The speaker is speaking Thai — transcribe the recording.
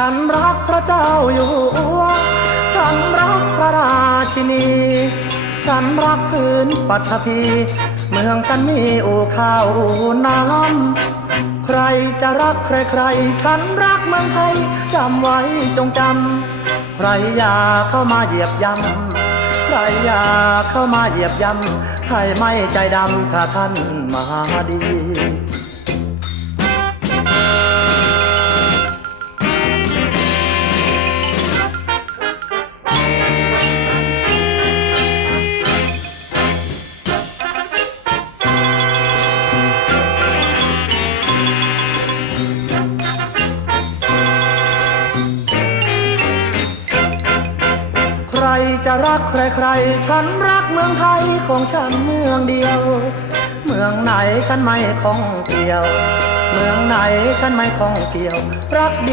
ฉันรักพระเจ้าอยู่หัว ฉันรักพระราชินี ฉันรักพื้นปัทภี เมืองฉันมีอู่ข้าวอู่น้ำ ใครจะรักใครใคร ฉันรักเมืองไทยจำไว้จงจำ ใครอยากเข้ามาเหยียบย่ำใครอยากเข้ามาเหยียบย่ำใครไม่ใจดำถ้าท่านมาดี จะรักใครๆ ฉันรักเมืองไทยของฉันเมืองเดียว เมืองไหนฉันไม่ของเกี่ยว เมืองไหนฉันไม่ของเกี่ยว รัก